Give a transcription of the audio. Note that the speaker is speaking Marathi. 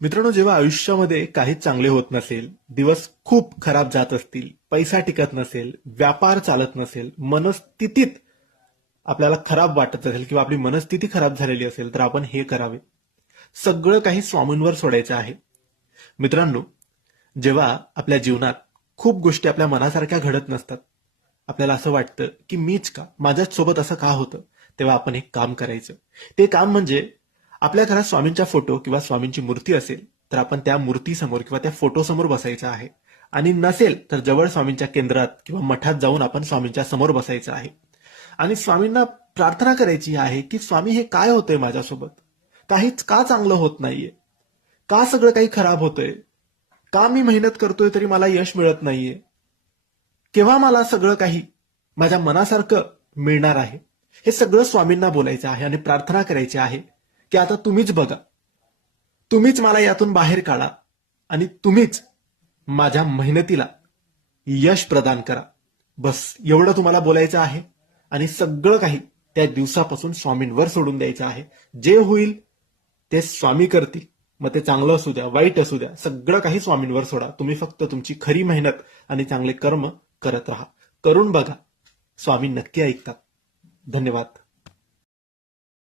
मित्रांनो, जेव्हा आयुष्यामध्ये काहीच चांगले होत नसेल, दिवस खूप खराब जात असतील, पैसा टिकत नसेल, व्यापार चालत नसेल, मनस्थितीत आपल्याला खराब वाटत असेल किंवा आपली मनस्थिती खराब झालेली असेल, तर आपण हे करावे. सगळं काही स्वामींवर सोडायचं आहे. मित्रांनो, जेव्हा आपल्या जीवनात खूप गोष्टी आपल्या मनासारख्या घडत नसतात, आपल्याला असं वाटतं की मीच का, माझ्याच सोबत असं का होतं, तेव्हा आपण एक काम करायचं. ते काम म्हणजे आपल्या घरात स्वामींचा फोटो किंवा स्वामींची मूर्ती असेल तर आपण त्या मूर्तीसमोर किंवा त्या फोटोसमोर बसायचं आहे. आणि नसेल तर जवळ स्वामींच्या केंद्रात किंवा मठात जाऊन आपण स्वामींच्या समोर बसायचं आहे. आणि स्वामींना प्रार्थना करायची आहे की स्वामी, हे काय होतंय माझ्यासोबत, काहीच का चांगलं होत नाहीये, का सगळं काही खराब होतंय, का मी मेहनत करतोय तरी मला यश मिळत नाहीये, केव्हा मला सगळं काही माझ्या मनासारखं मिळणार आहे. हे सगळं स्वामींना बोलायचं आहे आणि प्रार्थना करायची आहे की आता तुम्हीच बघा, तुम्हीच मला यातून बाहेर काढा आणि तुम्हीच माझ्या मेहनतीला यश प्रदान करा. बस एवढं तुम्हाला बोलायचं आहे आणि सगळं काही त्या दिवसापासून स्वामींवर सोडून द्यायचं आहे. जे होईल ते स्वामी करतील. मग ते चांगलं असू द्या, वाईट असू द्या, सगळं काही स्वामींवर सोडा. तुम्ही फक्त तुमची खरी मेहनत आणि चांगले कर्म करत राहा. करून बघा, स्वामी नक्की ऐकतात. धन्यवाद.